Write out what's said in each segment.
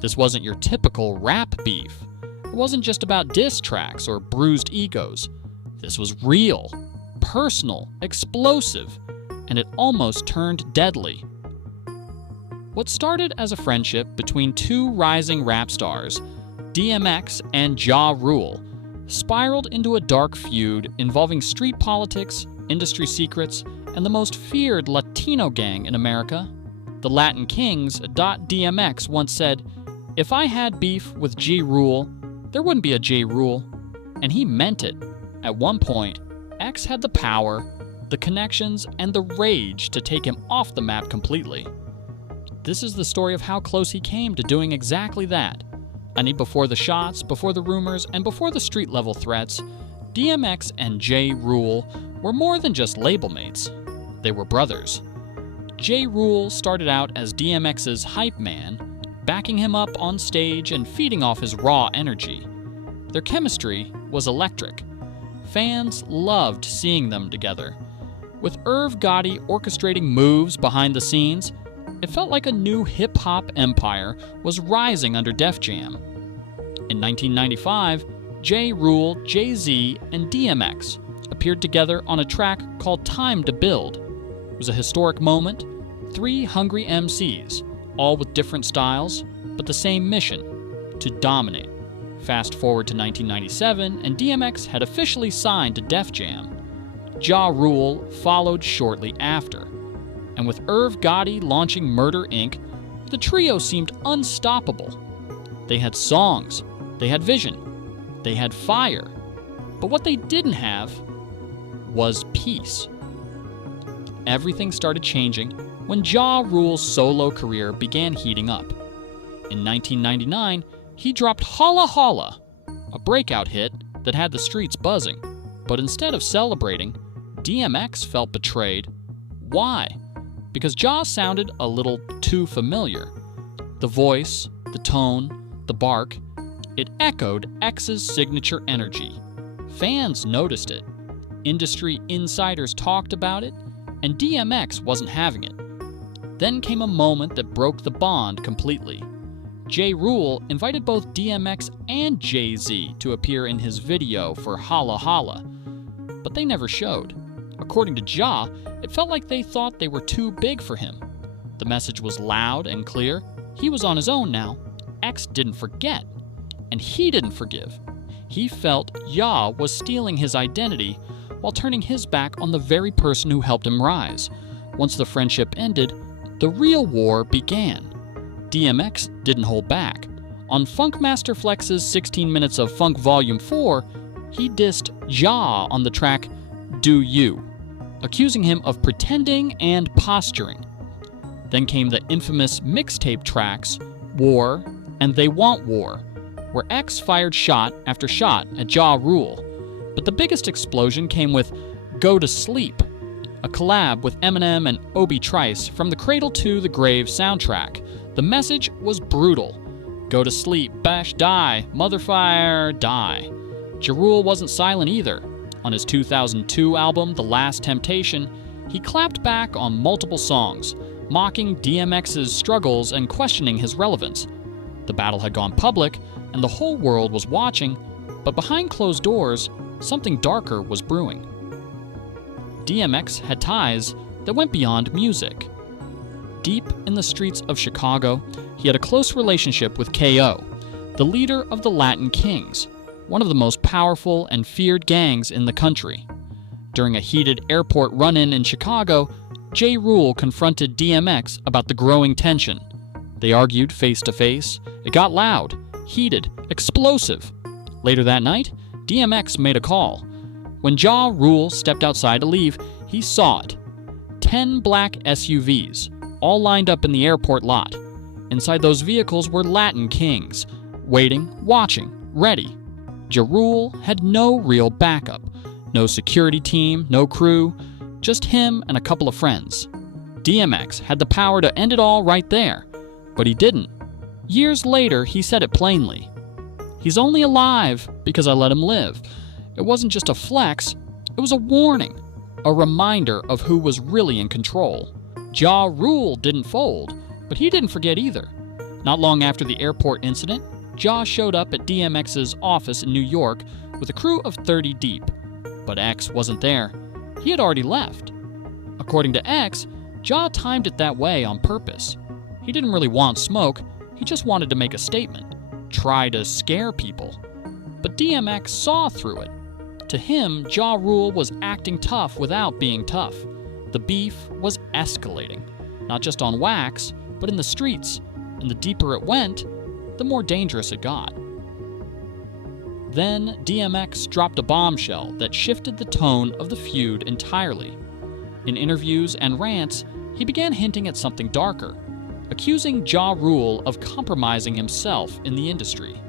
This wasn't your typical rap beef. It wasn't just about diss tracks or bruised egos. This was real, personal, explosive, and it almost turned deadly. What started as a friendship between two rising rap stars, DMX and Ja Rule, spiraled into a dark feud involving street politics, industry secrets, and the most feared Latino gang in America. The Latin Kings.DMX once said, "If I had beef with Ja Rule, there wouldn't be a Ja Rule." And he meant it. At one point, X had the power, the connections, and the rage to take him off the map completely. This is the story of how close he came to doing exactly that. And before the shots, before the rumors, and before the street-level threats, DMX and Ja Rule were more than just labelmates. They were brothers. Ja Rule started out as DMX's hype man, backing him up on stage and feeding off his raw energy. Their chemistry was electric. Fans loved seeing them together. With Irv Gotti orchestrating moves behind the scenes, it felt like a new hip-hop empire was rising under Def Jam. In 1995, Ja Rule, Jay-Z, and DMX appeared together on a track called Time to Build. It was a historic moment, 3 hungry MCs, all with different styles, but the same mission, to dominate. Fast forward to 1997, and DMX had officially signed to Def Jam. Ja Rule followed shortly after. And with Irv Gotti launching Murder Inc., the trio seemed unstoppable. They had songs, they had vision, they had fire. But what they didn't have was peace. Everything started changing when Ja Rule's solo career began heating up. In 1999, he dropped Holla Holla, a breakout hit that had the streets buzzing. But instead of celebrating, DMX felt betrayed. Why? Because Ja sounded a little too familiar. The voice, the tone, the bark, it echoed X's signature energy. Fans noticed it. Industry insiders talked about it, and DMX wasn't having it. Then came a moment that broke the bond completely. Ja Rule invited both DMX and Jay-Z to appear in his video for Holla Holla, but they never showed. According to Ja, it felt like they thought they were too big for him. The message was loud and clear. He was on his own now. X didn't forget, and he didn't forgive. He felt Ja was stealing his identity while turning his back on the very person who helped him rise. Once the friendship ended, the real war began. DMX didn't hold back. On Funkmaster Flex's 16 Minutes of Funk Volume 4, he dissed Ja on the track Do You, accusing him of pretending and posturing. Then came the infamous mixtape tracks War and They Want War, where X fired shot after shot at Ja Rule. But the biggest explosion came with Go to Sleep, a collab with Eminem and Obi Trice from the Cradle to the Grave soundtrack. The message was brutal. Go to sleep, bash, die, motherfire, die. Ja Rule wasn't silent either. On his 2002 album, The Last Temptation, he clapped back on multiple songs, mocking DMX's struggles and questioning his relevance. The battle had gone public, and the whole world was watching, but behind closed doors, something darker was brewing. DMX had ties that went beyond music. Deep in the streets of Chicago, he had a close relationship with K.O., the leader of the Latin Kings, one of the most powerful and feared gangs in the country. During a heated airport run-in in Chicago, Ja Rule confronted DMX about the growing tension. They argued face to face. It got loud, heated, explosive. Later that night, DMX made a call. When Ja Rule stepped outside to leave, he saw it. 10 black SUVs, all lined up in the airport lot. Inside those vehicles were Latin Kings, waiting, watching, ready. Ja Rule had no real backup. No security team, no crew, just him and a couple of friends. DMX had the power to end it all right there, but he didn't. Years later, he said it plainly. He's only alive because I let him live. It wasn't just a flex, it was a warning, a reminder of who was really in control. Ja Rule didn't fold, but he didn't forget either. Not long after the airport incident, Ja showed up at DMX's office in New York with a crew of 30 deep. But X wasn't there. He had already left. According to X, Ja timed it that way on purpose. He didn't really want smoke, he just wanted to make a statement, try to scare people. But DMX saw through it. To him, Ja Rule was acting tough without being tough. The beef was escalating, not just on wax, but in the streets, and the deeper it went, the more dangerous it got. Then DMX dropped a bombshell that shifted the tone of the feud entirely. In interviews and rants, he began hinting at something darker, accusing Ja Rule of compromising himself in the industry.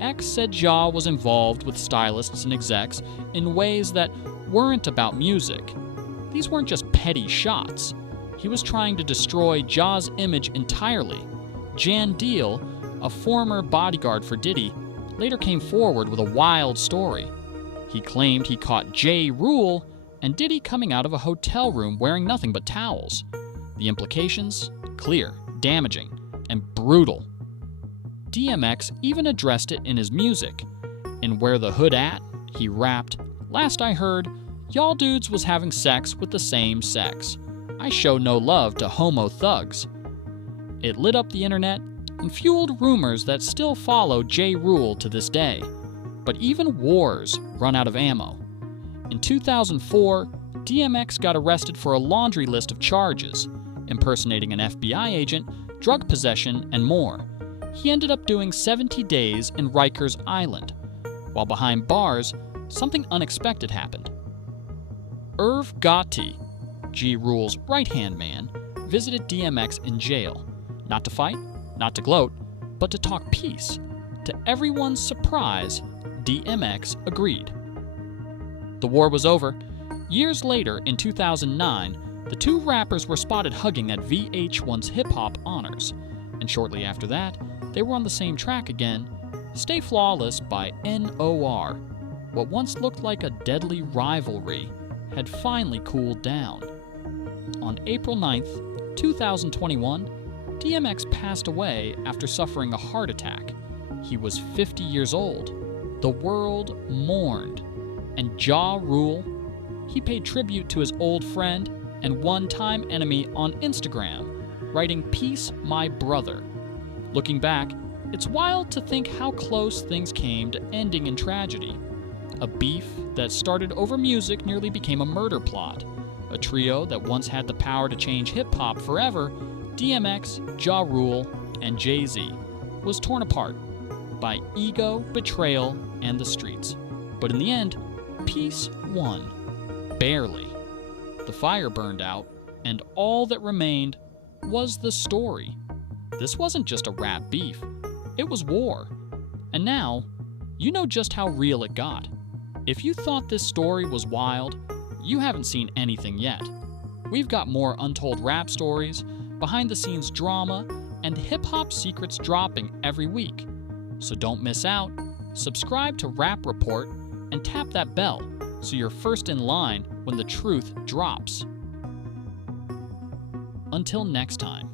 X said Ja was involved with stylists and execs in ways that weren't about music. These weren't just petty shots. He was trying to destroy Ja's image entirely. Jan Deal, a former bodyguard for Diddy, later came forward with a wild story. He claimed he caught Ja Rule and Diddy coming out of a hotel room wearing nothing but towels. The implications? Clear, damaging, and brutal. DMX even addressed it in his music. In Where the Hood At, he rapped, "Last I heard, y'all dudes was having sex with the same sex. I show no love to homo thugs." It lit up the internet and fueled rumors that still follow Ja Rule to this day. But even wars run out of ammo. In 2004, DMX got arrested for a laundry list of charges, impersonating an FBI agent, drug possession, and more. He ended up doing 70 days in Rikers Island. While behind bars, something unexpected happened. Irv Gotti, Ja Rule's right-hand man, visited DMX in jail. Not to fight, not to gloat, but to talk peace. To everyone's surprise, DMX agreed. The war was over. Years later, in 2009, the two rappers were spotted hugging at VH1's Hip Hop Honors. And shortly after that, they were on the same track again, Stay Flawless by NOR. What once looked like a deadly rivalry had finally cooled down. On April 9th, 2021, DMX passed away after suffering a heart attack. He was 50 years old. The world mourned. And Ja Rule, he paid tribute to his old friend and one-time enemy on Instagram, writing, "Peace, my brother." Looking back, it's wild to think how close things came to ending in tragedy. A beef that started over music nearly became a murder plot. A trio that once had the power to change hip-hop forever, DMX, Ja Rule, and Jay-Z, was torn apart by ego, betrayal, and the streets. But in the end, peace won. Barely. The fire burned out, and all that remained was the story. This wasn't just a rap beef, it was war. And now, you know just how real it got. If you thought this story was wild, you haven't seen anything yet. We've got more untold rap stories, behind-the-scenes drama, and hip-hop secrets dropping every week. So don't miss out. Subscribe to Rap Report and tap that bell so you're first in line when the truth drops. Until next time.